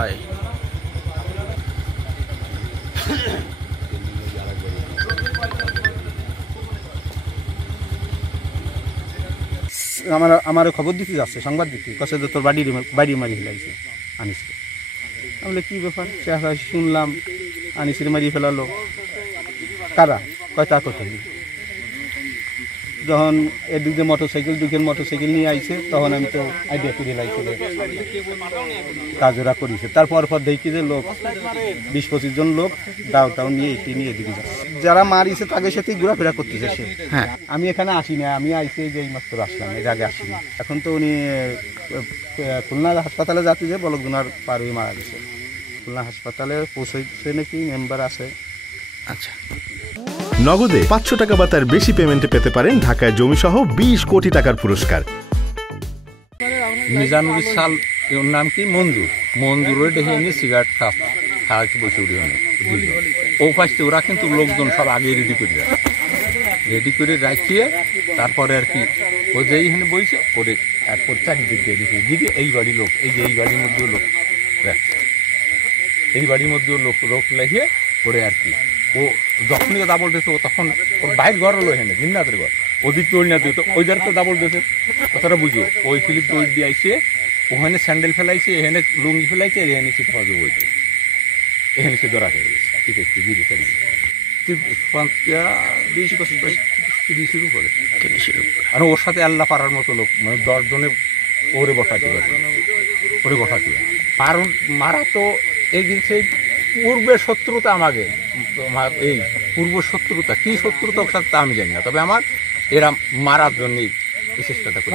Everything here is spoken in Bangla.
হয়। আমার খবর দিতে যাচ্ছে, সংবাদ দিতে কাছে যে তোর বাড়ি মারি ফেলাইছে আনিসকে। আমি বলে কী ব্যাপার? সে শুনলাম আনিসের মারিয়ে ফেলালো। কারা? কয় তা কোথায়? যখন এদিক দিয়ে মোটরসাইকেল নিয়ে আইছে, তখন আমি তো আইডিয়া করে লাইছে কাজ ওরা করেছে। তারপর দেখি যে লোক 20-25 জন লোক দাও নিয়ে এদিকে যাচ্ছে। যারা মারিছে তাদের সাথেই ঘোরাফেরা করতেছে সে। হ্যাঁ, আমি এখানে আসি না, আমি আইসি যে এই মাত্র আসলাম, এর আগে আসিনি। এখন তো উনি খুলনা হাসপাতালে যাতে যে বলকজোনার পার হয়ে মারা গেছে। খুলনা হাসপাতালে পৌঁছেছে নাকি, মেম্বার আছে। আচ্ছা। নগদে 500 টাকা বা তার বেশি পেমেন্টে পেতে পারেন ঢাকায় জমিসহ 20 কোটি টাকার পুরস্কার। মিজানুর সাল ওর নাম কি? মঞ্জুর দেখে এনে সিগারেট খাওয়াতে বসে উঠে ও ফার্স্টে ওরা কিন্তু লোকজন সব আগে রেডি করে রাখিয়ে তারপরে আর কি ও যে এইখানে বইছে ওরে একপর চারিদিক দিয়ে দিকে দিদি এই বাড়ির লোক, এই যে এই বাড়ির মধ্যেও লোক রাখছে, এই বাড়ির মধ্যেও লোক লেখিয়ে ওরে আর কি ও যখনই দাবল দিয়েছে ও তখন ওর বাইর ঘর হলো এখানে জিন্নাতের ঘর, ওদিক ওই না দিত ওই ধারে তো দাবল দিয়েছে। কথাটা বুঝো, ওই ফিলিপ দৌড় দিয়ে আইসে ওখানে স্যান্ডেল ফেলাইছে, এখানে লুঙ্গি ফেলাইছে, এখানে সে খাওয়া বইছে, এখানে সে ধরা খেয়ে গেছে। ঠিক আছে, গিয়ে 30-35 উপরে। আর ওর সাথে আল্লাহ পাড়ার মতো লোক, মানে 10 জনে ওরে বসাতে পারে, কারণ মারা তো এই সেই পূর্বের শত্রুতা আমাকে, এই পূর্ব শত্রুতা কি শত্রুতা ওর সাথে তা আমি জানি না, তবে আমার এরা মারার জন্যই এই চেষ্টাটা করি।